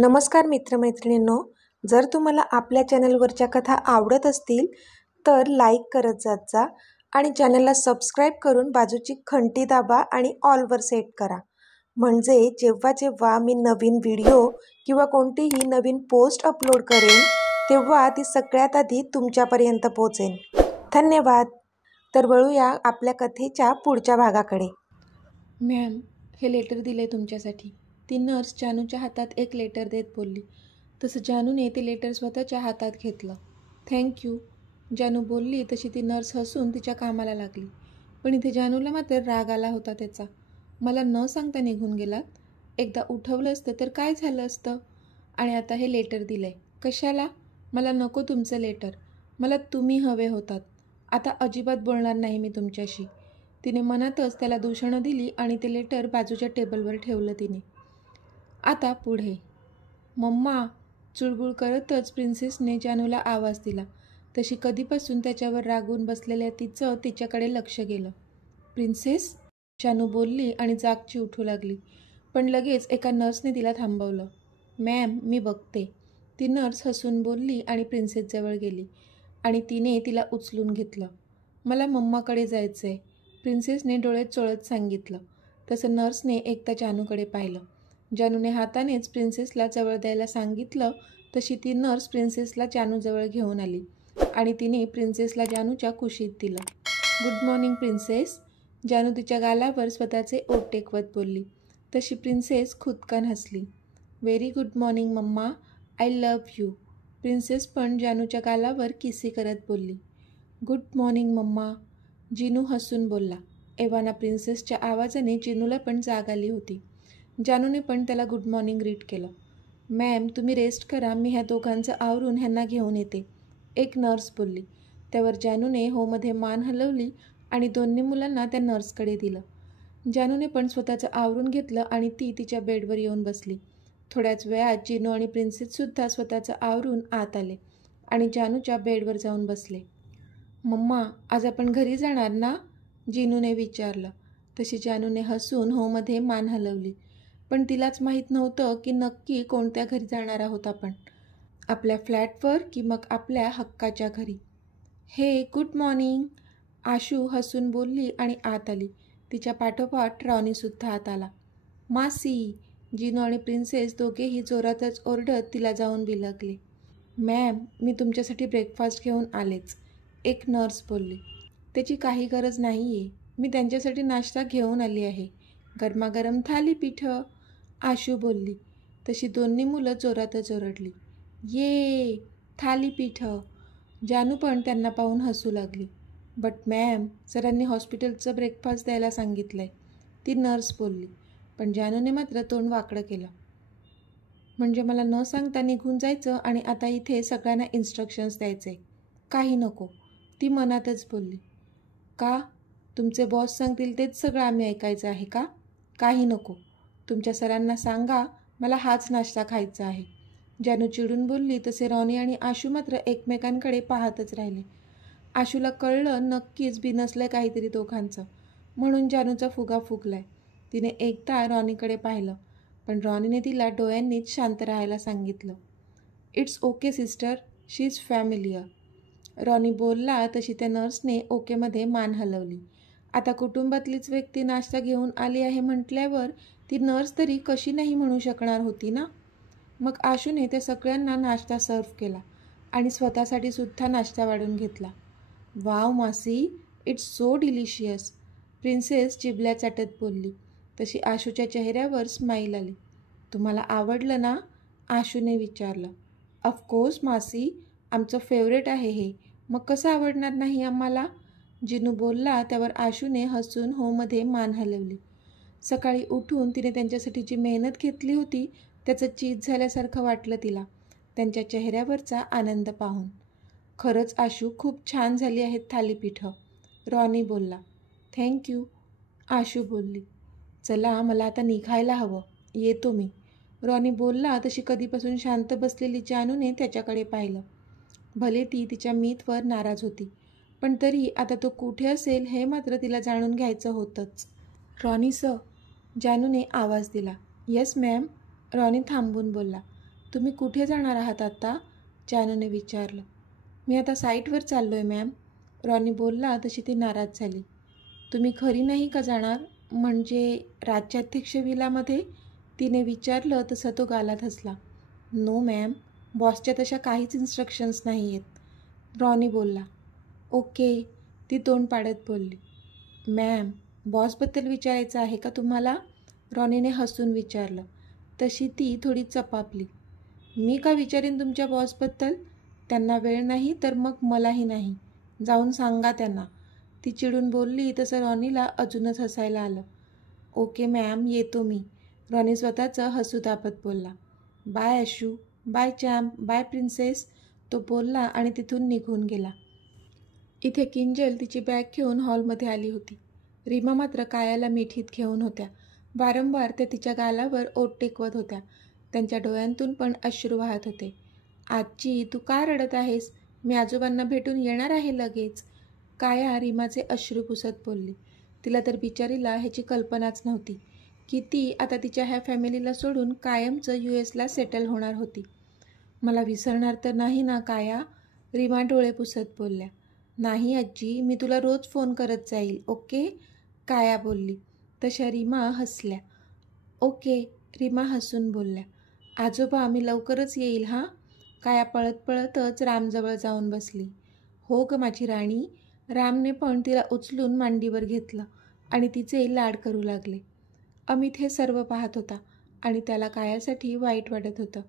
नमस्कार मित्रमैत्रिणींनो, जर तुम्हाला आपल्या चॅनलवरच्या कथा आवडत असतील तर लाईक करत जात जा आणि चॅनलला सबस्क्राईब करून बाजूची घंटी दाबा आणि ऑलवर सेट करा. म्हणजे जेव्हा जेव्हा मी नवीन व्हिडिओ किंवा कोणतीही नवीन पोस्ट अपलोड करेन तेव्हा ती सगळ्यात आधी तुमच्यापर्यंत पोहोचेल. धन्यवाद. तर वळूया आपल्या कथेच्या पुढच्या भागाकडे. मॅम, हे लेटर दिले तुमच्यासाठी. ती नर्स जानूच्या हातात एक लेटर देत बोलली. तसं जानूने ते लेटर स्वतःच्या हातात घेतलं. थँक्यू, जानू बोलली. तशी ती नर्स हसून तिच्या कामाला लागली. पण इथे जानूला मात्र राग आला होता त्याचा. मला न सांगता निघून गेलात. एकदा उठवलं असतं तर काय झालं असतं? आणि आता हे लेटर दिलंय कशाला? मला नको तुमचं लेटर. मला तुम्ही हवे होतात. आता अजिबात बोलणार नाही मी तुमच्याशी. तिने मनातच त्याला दूषणं दिली आणि ते लेटर बाजूच्या टेबलवर ठेवलं तिने. आता पुढे. मम्मा, चुळबुळ करतच प्रिन्सेसने जानूला आवाज दिला. तशी कधीपासून त्याच्यावर रागून बसलेल्या तिचं तिच्याकडे लक्ष गेलं. प्रिन्सेस, जानू बोलली आणि जागची उठू लागली. पण लगेच एका नर्सने तिला थांबवलं. मॅम, मी बघते. ती नर्स हसून बोलली आणि प्रिन्सेसजवळ गेली आणि तिने तिला उचलून घेतलं. मला मम्माकडे जायचंय, प्रिन्सेसने डोळे चोळत सांगितलं. तसं नर्सने एकदा जानूकडे पाहिलं. जानूने हातानेच प्रिन्सेसला जवळ द्यायला सांगितलं. तशी ती नर्स प्रिन्सेसला जानूजवळ घेऊन आली आणि तिने प्रिन्सेसला जानूच्या कुशीत दिलं. गुड मॉर्निंग प्रिन्सेस, जानू तिच्या गालावर स्वतःचे ओठ टेकवत बोलली. तशी प्रिन्सेस खुदकन हसली. व्हेरी गुड मॉर्निंग मम्मा, आय लव्ह यू. प्रिन्सेस पण जानूच्या गालावर किसी करत बोलली. गुड मॉर्निंग मम्मा, जिनू हसून बोलला. एव्हाना प्रिन्सेसच्या आवाजाने जिनूला पण जाग आली होती. जानूने पण त्याला गुड मॉर्निंग ग्रीट केलं. मॅम, तुम्ही रेस्ट करा, मी ह्या दोघांचं आवरून ह्यांना घेऊन येते, एक नर्स बोलली. त्यावर जानूने होमध्ये मान हलवली आणि दोन्ही मुलांना त्या नर्सकडे दिलं. जानूने पण स्वतःचं आवरून घेतलं आणि ती तिच्या बेडवर येऊन बसली. थोड्याच वेळात जिनू आणि प्रिन्सेससुद्धा स्वतःचं आवरून आत आले आणि जानूच्या बेडवर जाऊन बसले. मम्मा, आज आपण घरी जाणार ना? जिनूने विचारलं. तशी जानूने हसून होमध्ये मान हलवली. पण तिलाच माहीत नव्हतं की नक्की कोणत्या घरी जाणार आहोत आपण. आपल्या फ्लॅटवर की मग आपल्या हक्काच्या घरी. हे गुड मॉर्निंग, आशू हसून बोलली आणि आत आली. तिच्या पाठोपाठ रॉनीसुद्धा आत आला. मासी, जिनू आणि प्रिन्सेस दोघेही जोरातच ओरडत तिला जाऊन बिलगले. मॅम, मी तुमच्यासाठी ब्रेकफास्ट घेऊन आलेच, एक नर्स बोलली. त्याची काही गरज नाही आहे, मी त्यांच्यासाठी नाश्ता घेऊन आली आहे, गरमागरम थालीपीठं, आशू बोलली. तशी दोन्ही मुलं जोरातच ओरडली. ये थालीपीठं. जानू पण त्यांना पाहून हसू लागली. बट मॅम, सरांनी हॉस्पिटलचं ब्रेकफास्ट द्यायला सांगितलं आहे, ती नर्स बोलली. पण जानूने मात्र तोंड वाकडं केलं. म्हणजे मला न सांगता निघून जायचं आणि आता इथे सगळ्यांना इन्स्ट्रक्शन्स द्यायचे? काही नको, ती मनातच बोलली. का? तुमचे बॉस सांगतील तेच सगळं आम्ही ऐकायचं आहे का? काही नको, तुमच्या सरांना सांगा मला हाच नाश्ता खायचा आहे, जानू चिडून बोलली. तसे रॉनी आणि आशू मात्र एकमेकांकडे पाहतच राहिले. आशूला कळलं नक्कीच बिनसलंय काहीतरी दोघांचं, म्हणून जानूचा फुगा फुगलाय. तिने एकदा रॉनीकडे पाहिलं, पण रॉनीने तिला डोळ्यांनीच शांत राहायला सांगितलं. It's okay sister, she is familiar, Ronnie बोलला. तशी त्या नर्सने ओकेमध्ये मान हलवली. आता कुटुंबातलीच व्यक्ती नाश्ता घेऊन आली आहे म्हटल्यावर ती नर्स तरी कशी नाही म्हणू शकणार होती ना? मग आशूने त्या सगळ्यांना नाश्ता सर्व केला आणि स्वतःसाठी सुद्धा नाश्ता वाढून घेतला. वाव मासी, इट्स सो डिलिशियस, प्रिन्सेस जिभल्या चाटत बोलली. तशी आशूच्या चेहऱ्यावर स्माईल आली. तुम्हाला आवडलं ना? आशूने विचारलं. ऑफकोर्स मासी, आमचं फेवरेट आहे हे, मग कसं आवडणार नाही आम्हाला? जिनू बोलला. त्यावर आशूने हसून होमध्ये मान हलवली. सकाळी उठून तिने त्यांच्यासाठी जी मेहनत घेतली होती त्याचं चीज झाल्यासारखं वाटलं तिला त्यांच्या चेहऱ्यावरचा आनंद पाहून. खरंच आशू, खूप छान झाली आहेत थालीपीठं, रॉनी बोलला. थँक्यू, आशू बोलली. चला, मला आता निघायला हवं, येतो मी, रॉनी बोलला. तशी कधीपासून शांत बसलेली जानूने त्याच्याकडे पाहिलं. भले ती तिच्या मीतवर नाराज होती, पण तरी आता तो कुठे असेल हे मात्र तिला जाणून घ्यायचं होतंच. रॉनी सर, जानूने आवाज दिला. येस मॅम, रॉनी थांबून बोलला. तुम्ही कुठे जाणार आहात आता? जानूने विचारलं. मी आता साईटवर चाललो आहे मॅम, रॉनी बोलला तशी ती नाराज झाली. तुम्ही खरी नाही का जाणार? म्हणजे राज्याध्यक्ष विलामध्ये? तिने विचारलं तसं तो गालात हसला. नो मॅम, बॉसच्या तशा काहीच इन्स्ट्रक्शन्स नाही आहेत, रॉनी बोलला. ओके, ती तोंड पाडत बोलली. मॅम, बॉसबद्दल विचारायचं आहे का तुम्हाला? रॉनीने हसून विचारलं. तशी ती थोडी चपापली. मी का विचारेन तुमच्या बॉसबद्दल? त्यांना वेळ नाही तर मग मलाही नाही. जाऊन सांगा त्यांना, ती चिडून बोलली. तसं रॉनीला अजूनच हसायला आलं. ओके मॅम, येतो मी, रॉनी स्वतःचं हसू दाबत बोलला. Bye Ashu, bye champ, bye princess, तो बोलला आणि तिथून निघून गेला. इथे किंजल तिची बॅग घेऊन हॉलमध्ये आली होती. रीमा मात्र कायाला मिठीत घेऊन होत्या. वारंवार त्या तिच्या गालावर ओठ टेकवत होत्या. त्यांच्या डोळ्यांतून पण अश्रू वाहत होते. आजी, तू का रडत आहेस? मी आजोबांना भेटून येणार आहे लगेच, काया रीमाचे अश्रू पुसत बोलली. तिला तर बिचारीला ह्याची कल्पनाच नव्हती की ती आता तिच्या ह्या फॅमिलीला सोडून कायमचं US ला सेटल होणार होती. मला विसरणार तर नाही ना काया? रीमा डोळे पुसत बोलल्या. नाही आजी, मी तुला रोज फोन करत जाईल, ओके, काया बोलली. तशा रीमा हसल्या. ओके, रीमा हसून बोलल्या. आजोबा, मी लवकरच येईल हां. काया पळत पळतच रामजवळ जाऊन बसली. हो ग माझी राणी. रामने पण तिला उचलून मांडीवर घेतलं आणि तिचे लाड करू लागले. अमित हे सर्व पाहत होता आणि त्याला कायासाठी वाईट वाटत होतं.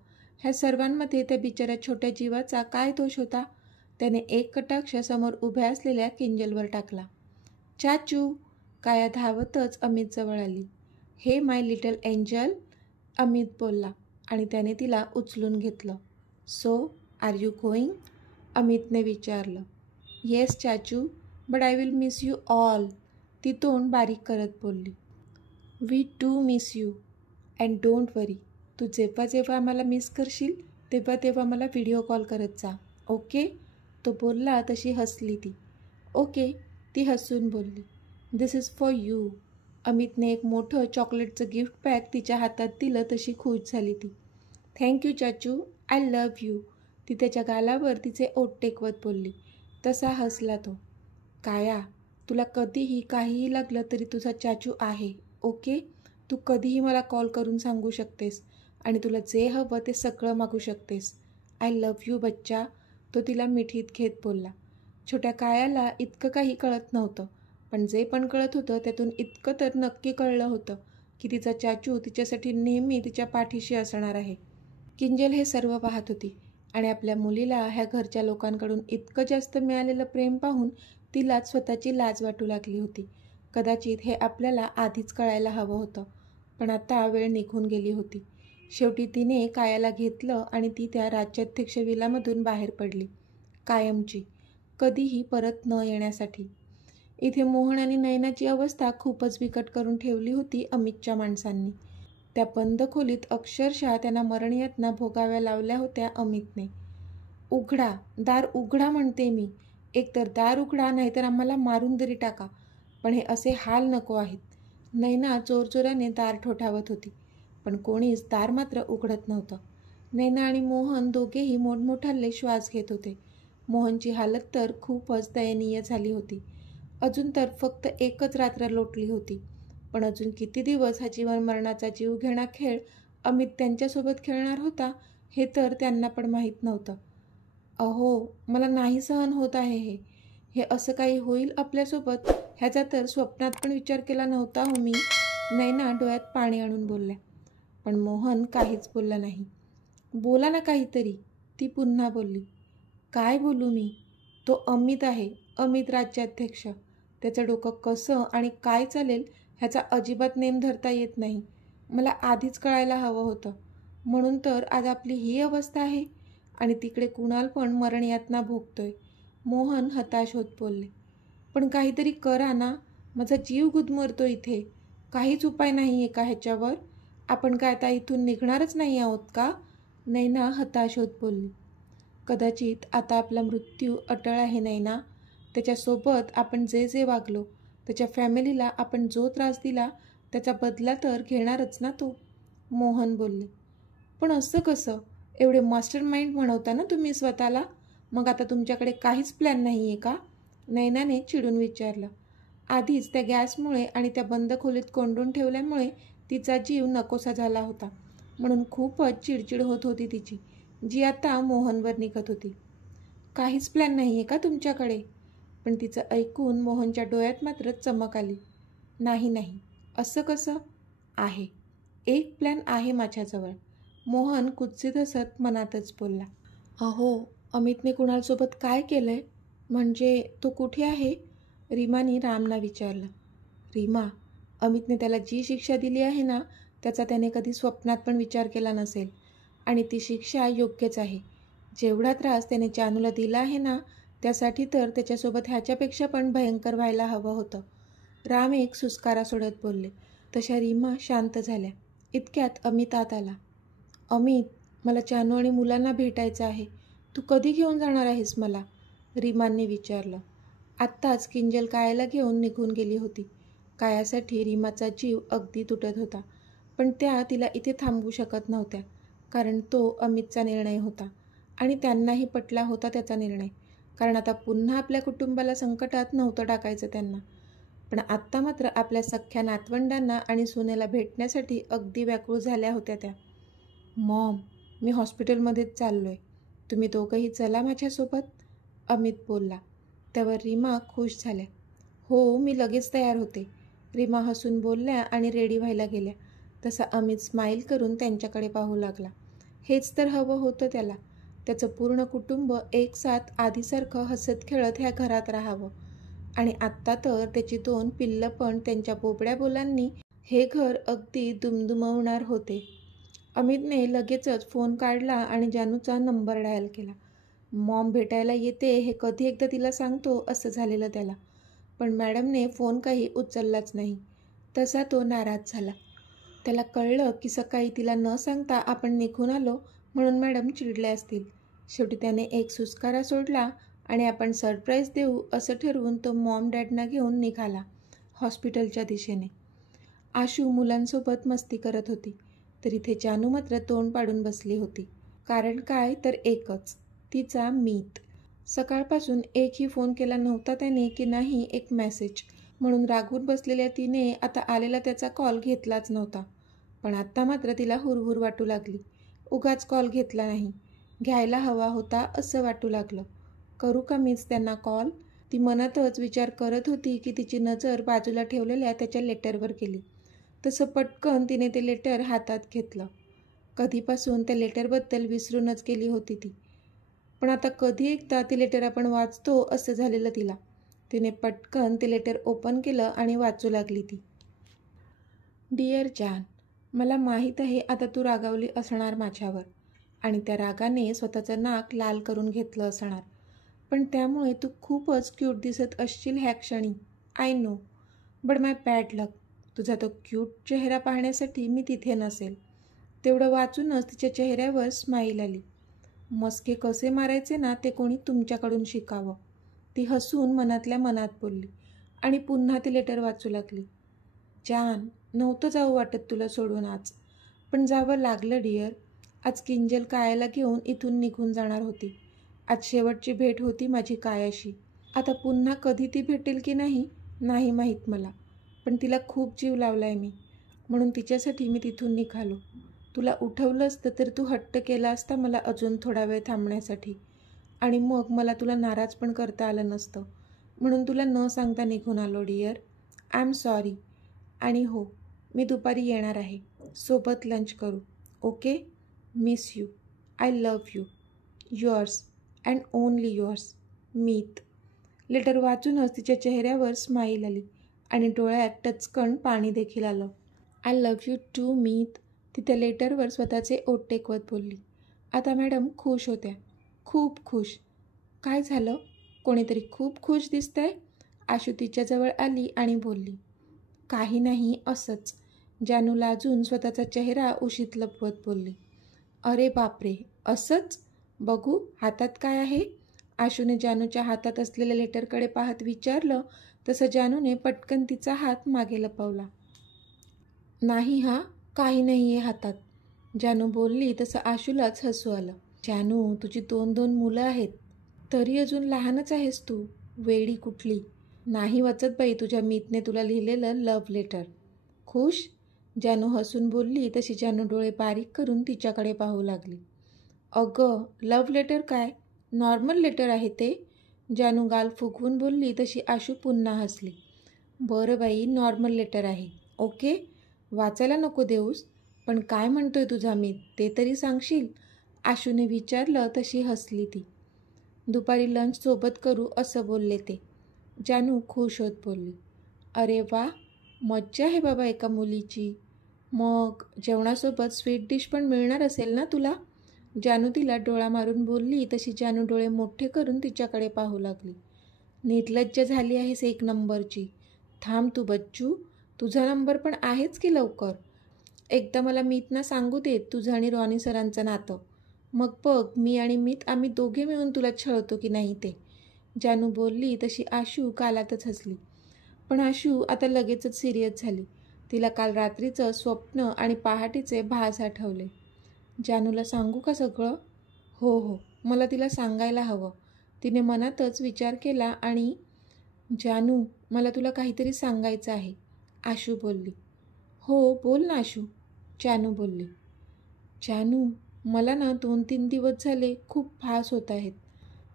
ह्या सर्वांमध्ये त्या बिचाऱ्या छोट्या जीवाचा काय दोष होता? त्याने एक कटाक्ष समोर उभ्या असलेल्या किंजलवर टाकला. चाचू, काया धावतच अमितजवळ आली. Hey my little angel, Amit बोलला आणि त्याने तिला उचलून घेतलं. So are you going? अमितने विचारलं. येस चाचू, but I will miss you all, ती तोंड बारीक करत बोलली. We do miss you and don't worry. तू जेव्हा जेव्हा आम्हाला मिस करशील तेव्हा तेव्हा मला व्हिडिओ कॉल करत जा, ओके, तो बोलला. तशी हसली ती. ओके, ती हसून बोलली. दिस इज फॉर यू. अमितने एक मोठं चॉकलेटचं गिफ्ट पॅक तिच्या हातात दिलं. तशी खुश झाली ती. थँक्यू चाचू, आय लव्ह यू, ती त्याच्या गालावर तिचे ओठ टेकवत बोलली. तसा हसला तो. काया, तुला कधीही काहीही लागलं तरी तुझा चाचू आहे, ओके, तू कधीही मला कॉल करून सांगू शकतेस आणि तुला जे हवं ते सगळं मागू शकतेस. आय लव्ह यू बच्चा, तो तिला मिठीत घेत बोलला. छोट्या कायाला इतकं काही कळत नव्हतं, पण जे पण कळत होतं त्यातून इतकं तर नक्की कळलं होतं की तिचा चाचू तिच्यासाठी नेहमी तिच्या पाठीशी असणार आहे. किंजल हे सर्व पाहत होती आणि आपल्या मुलीला ह्या घरच्या लोकांकडून इतकं जास्त मिळालेलं प्रेम पाहून तिलाच स्वतःची लाज वाटू लागली होती. कदाचित हे आपल्याला आधीच कळायला हवं होतं, पण आता वेळ निघून गेली होती. शेवटी तिने कायाला घेतलं आणि ती त्या राज्याध्यक्ष विलामधून बाहेर पडली, कायमची, कधीही परत न येण्यासाठी. इथे मोहन आणि नयनाची अवस्था खूपच बिकट करून ठेवली होती अमितच्या माणसांनी. त्या बंद खोलीत अक्षरशः त्यांना मरणयातना भोगाव्या लावल्या होत्या अमितने. उघडा, दार उघडा म्हणते मी, एकतर दार उघडा नाहीतर आम्हाला मारून तरी टाका, पण हे असे हाल नको आहेत. नैना जोरजोराने दार ठोठावत होती, पण कोणीच दार मात्र उघडत नव्हतं. नैना आणि मोहन दोघेही मोठमोठाले श्वास घेत होते. मोहनची हालत तर खूपच दयनीय झाली होती. अजून तर फक्त एकच रात्र लोटली होती, पण अजून किती दिवस हा जीवन मरणाचा जीवघेणा खेळ अमित त्यांच्यासोबत खेळणार होता हे तर त्यांना पण माहीत नव्हतं. अहो, मला नाही सहन होत आहे हे असं काही होईल आपल्यासोबत ह्याचा तर स्वप्नात पण विचार केला नव्हता हो मी, नैना डोळ्यात पाणी आणून बोलल्या. पण मोहन काहीच बोलला नाही. बोला ना काहीतरी, ती पुन्हा बोलली. काय बोलू मी? तो अमित आहे, अमित राज्याध्यक्ष. त्याचं डोकं कसं आणि काय चालेल ह्याचा अजिबात नेम धरता येत नाही. मला आधीच कळायला हवं होतं, म्हणून तर आज आपली ही अवस्था आहे आणि तिकडे कुणाल पण मरणयातना भोगतोय. मोहन हताश होत बोलले. पण काहीतरी करा ना, माझा जीव गुदमरतो इथे. काहीच उपाय नाही आहे का ह्याच्यावर? आपण काय आता इथून निघणारच नाही आहोत का? नैना हताश होत बोलली. कदाचित आता आपला मृत्यू अटळ आहे नैना. त्याच्यासोबत आपण जे जे वागलो, त्याच्या फॅमिलीला आपण जो त्रास दिला त्याचा बदला तर घेणारच ना तो, मोहन बोलले. पण असं कसं? एवढे मास्टर माइंड म्हणवता ना तुम्ही स्वतःला, मग आता तुमच्याकडे काहीच प्लॅन नाही आहे का? नैनाने चिडून विचारलं. आधीच त्या गॅसमुळे आणि त्या बंद खोलीत कोंडून ठेवल्यामुळे तिचा जीव नकोसा झाला होता, म्हणून खूपच चिडचिड होत होती तिची, जी आता मोहनवर निघत होती. काहीच प्लॅन नाही आहे का तुमच्याकडे? पण तिचं ऐकून मोहनच्या डोळ्यात मात्र चमक आली. नाही नाही, असं कसं? आहे, एक प्लॅन आहे माझ्याजवळ, मोहन कुत्सित हसत मनातच बोलला. अहो, अमितने कुणालसोबत काय केलं आहे? म्हणजे तो कुठे आहे? रीमाने रामना विचारलं. रीमा, अमितने त्याला जी शिक्षा दिली आहे ना, त्याचा त्याने कधी स्वप्नात पण विचार केला नसेल, आणि ती शिक्षा योग्यच आहे. जेवढा त्रास त्याने जानूला दिला आहे ना, त्यासाठी तर त्याच्यासोबत ह्याच्यापेक्षा पण भयंकर व्हायला हवं होतं. राम एक सुस्कारा सोडत बोलले. तशा रीमा शांत झाल्या. इतक्यात अमित आत आला. अमित, मला जानू आणि मुलांना भेटायचं आहे. तू कधी घेऊन जाणार आहेस मला? रीमांनी विचारलं. आत्ताच किंजल कायाला घेऊन निघून गेली होती. कायासाठी रीमाचा जीव अगदी तुटत होता, पण त्या तिला इथे थांबवू शकत नव्हत्या, कारण तो अमितचा निर्णय होता आणि त्यांनाही पटला होता त्याचा निर्णय, कारण आता पुन्हा आपल्या कुटुंबाला संकटात नव्हतं टाकायचं त्यांना. पण आत्ता मात्र आपल्या सख्ख्या नातवंडांना आणि सुनेला भेटण्यासाठी अगदी व्याकुळ झाल्या होत्या त्या. मॉम, मी हॉस्पिटलमध्येच चाललोय, तुम्ही दोघंही चला माझ्यासोबत, अमित बोलला. त्यावर रीमा खुश झाल्या. हो, मी लगेच तयार होते, रीमा हसून बोलल्या आणि रेडी व्हायला गेल्या. तसा अमित स्माईल करून त्यांच्याकडे पाहू लागला. हेच तर हवं होतं त्याला, त्याचं पूर्ण कुटुंब एकसाथ आधीसारखं हसत खेळत ह्या घरात राहावं. आणि आत्ता तर त्याची 2 पिल्लं पण त्यांच्या बोबड्या बोलांनी हे घर अगदी दुमदुमवणार होते. अमितने लगेचच फोन काढला आणि जानूचा नंबर डायल केला. मॉम भेटायला येते हे कधी एकदा तिला सांगतो असं झालेलं त्याला, पण मॅडमने फोन काही उचललाच नाही. तसा तो नाराज झाला. त्याला कळलं की सकाळी तिला न सांगता आपण निघून आलो म्हणून मॅडम चिडल्या असतील. शेवटी त्याने एक सुस्कारा सोडला आणि आपण सरप्राईज देऊ असं ठरवून तो मॉम डॅडना घेऊन निघाला हॉस्पिटलच्या दिशेने. आशू मुलांसोबत मस्ती करत होती, तर इथे जानू मात्र तोंड पाडून बसली होती. कारण काय तर एकच, तिचा मीत. सकाळपासून एकही फोन केला नव्हता त्याने की नाही एक मेसेज, म्हणून रागून बसलेल्या तिने आता आलेला त्याचा कॉल घेतलाच नव्हता. पण आत्ता मात्र तिला हुरहुर वाटू लागली. उगाच कॉल घेतला नाही, घ्यायला हवा होता असं वाटू लागलं. करू का मीच त्यांना कॉल? ती मनातच विचार करत होती की तिची नजर बाजूला ठेवलेल्या त्याच्या लेटरवर गेली. तसं पटकन तिने ते लेटर हातात घेतलं. कधीपासून त्या लेटरबद्दल विसरूनच गेली होती ती, पण आता कधी एकदा ते लेटर आपण वाचतो असं झालेलं तिला. तिने पटकन ते लेटर ओपन केलं आणि वाचू लागली ती. डिअर जान, मला माहीत आहे आता तू रागावली असणार माझ्यावर आणि त्या रागाने स्वतःचं नाक लाल करून घेतलं असणार, पण त्यामुळे तू खूपच क्यूट दिसत असशील ह्या क्षणी. I know, but my bad luck, तुझा तो क्यूट चेहरा पाहण्यासाठी मी तिथे नसेल. तेवढं वाचूनच तिच्या चेहऱ्यावर स्माईल आली. मस्के कसे मारायचे ना ते कोणी तुमच्याकडून शिकावं, ती हसून मनातल्या मनात बोलली आणि पुन्हा ती लेटर वाचू लागली. जान, नव्हतं जावं वाटत तुला सोडून आज, पण जावं लागलं डिअर. आज किंजल कायाला घेऊन इथून निघून जाणार होती. आज शेवटची भेट होती माझी कायाशी. आता पुन्हा कधी ती भेटेल की नाही माहीत मला, पण तिला खूप जीव लावलाय मी, म्हणून तिच्यासाठी मी तिथून निघालो. तुला उठवलं असतं तर तू हट्ट केला असता मला अजून थोडा वेळ थांबण्यासाठी, आणि मग मला तुला नाराज पण करता आलं नसतं, म्हणून तुला न सांगता निघून आलो डिअर. I am sorry. आणि हो, मी दुपारी येणार आहे, सोबत लंच करू. Okay, miss you, I love you. Yours and only yours, Meet. Letter वाचूनच तिच्या चेहऱ्यावर स्माईल आली आणि डोळ्यात टचकन पाणी देखील आलं. आय लव्ह यू टू मीत, ती त्या लेटरवर स्वतःचे ओठ टेकवत बोलली. आता मॅडम खुश होत्या, खूप खुश. काय झालं? कोणीतरी खूप खुश दिसतंय? आशू तिच्याजवळ आली आणि बोलली. काही नाही, असंच. जानू लाजून स्वतःचा चेहरा उशीत लपवत बोलली. अरे बापरे, असंच? बघू हातात काय आहे? आशूने जानूच्या हातात असलेल्या लेटरकडे पाहत विचारलं. तसं जानूने पटकन तिचा हात मागे लपवला. नाही हां, काही नाही आहे हातात. जानू बोलली तसं आशूलाच हसू आलं. जानू, तुझी 2 मुलं आहेत, तरी अजून लहानच आहेस तू. वेडी कुठली. नाही वाचत बाई तुझ्या मीतने तुला लिहिलेलं लव्ह लेटर. खुश? जानू हसून बोलली तशी जानू डोळे बारीक करून तिच्याकडे पाहू लागली. अगं, लव्ह लेटर काय? नॉर्मल लेटर आहे ते. जानू गाल फुगवून बोलली तशी आशू पुन्हा हसली. बरं बाई, नॉर्मल लेटर आहे. ओके, वाचायला नको देऊस. पण काय म्हणतोय तुझा मीत ते तरी सांगशील? आशूने विचारलं तशी हसली ती. दुपारी लंच सोबत करू असं बोलले ते. जानू खुश होत बोलली. अरे वा, मज्जा आहे बाबा एका मुलीची. मग जेवणासोबत स्वीट डिश पण मिळणार असेल ना तुला? जानू तिला डोळा मारून बोलली तशी जानू डोळे मोठे करून तिच्याकडे पाहू लागली. निर्लज्ज झाली आहेस एक नंबरची. थांब तू बच्चू, तुझा नंबर पण आहेच की लवकर. एकदा मला मीतना सांगू देत तुझं आणि रॉनी सरांचं नातं. मग बघ, मी आणि मीत आम्ही दोघे मिळून तुला छळतो की नाही ते. जानू बोलली तशी आशू कालातच हसली. पण आशू आता लगेचच सिरियस झाली. तिला काल रात्रीचं स्वप्न आणि पहाटेचे भास आठवले. जानूला सांगू का सगळं? हो, मला तिला सांगायला हवं. तिने मनातच विचार केला आणि जानू, मला तुला काहीतरी सांगायचं आहे, आशू बोलली. हो, बोल ना आशू, जानू बोलली. जानू, मला ना 2-3 दिवस झाले खूप भास होत आहेत.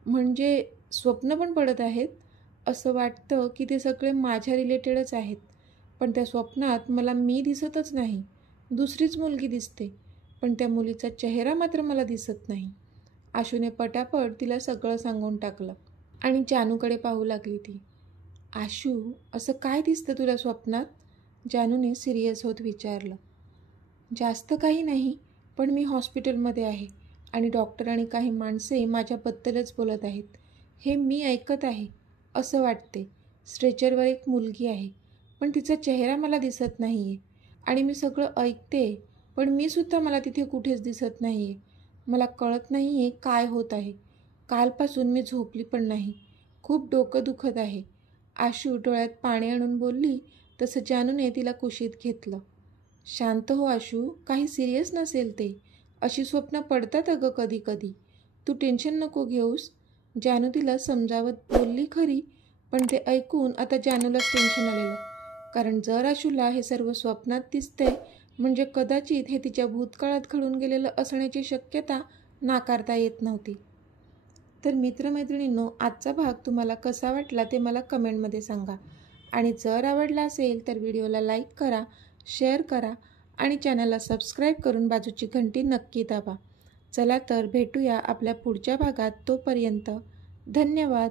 म्हणजे स्वप्न पण पडत आहेत. असं वाटतं की ते सगळे माझ्या रिलेटेडच आहेत. पण त्या स्वप्नात मला मी दिसतच नाही, दुसरीच मुलगी दिसते. पण त्या मुलीचा चेहरा मात्र मला दिसत नाही. आशूने पटापट तिला सगळं सांगून टाकलं आणि जानूकडे पाहू लागली ती. आशू, असं काय दिसतं तुला स्वप्नात? जानूने सिरियस होत विचारलं. जास्त काही नाही, पण मी हॉस्पिटलमध्ये आहे आणि डॉक्टर आणि काही माणसे माझ्याबद्दलच बोलत आहेत. हे मी ऐकत आहे. असं वाटते स्ट्रेचरवर एक मुलगी आहे, पण तिचा चेहरा मला दिसत नाही आहे. आणि मी सगळं ऐकते, पण मी सुद्धा मला तिथे कुठेच दिसत नाही आहे. मला कळत नाही आहे काय होत आहे. कालपासून मी झोपली पण नाही. खूप डोकं दुखत आहे. आशू डोळ्यात पाणी आणून बोलली तसं जानूने तिला कुशीत घेतलं. शांत हो आशू, काही सिरियस नसेल ते. अशी स्वप्न पडतात अगं कधी कधी. तू टेन्शन नको घेऊस. जानू तिला समजावत बोलली खरी, पण ते ऐकून आता जानूलाच टेन्शन आलेलं. कारण जर आशूला हे सर्व स्वप्नात दिसते म्हणजे कदाचित हे तिच्या भूतकाळात घडून गेलेलं असण्याची शक्यता नाकारता येत नव्हती. तर मित्रमैत्रिणींनो, आजचा भाग तुम्हाला कसा वाटला ते मला कमेंटमध्ये सांगा. आणि जर आवडला असेल तर व्हिडिओला लाईक करा, शेअर करा आणि चॅनलला सबस्क्राईब करून बाजूची घंटी नक्की दाबा. चला तर भेटूया आपल्या पुढच्या भागात. तोपर्यंत धन्यवाद.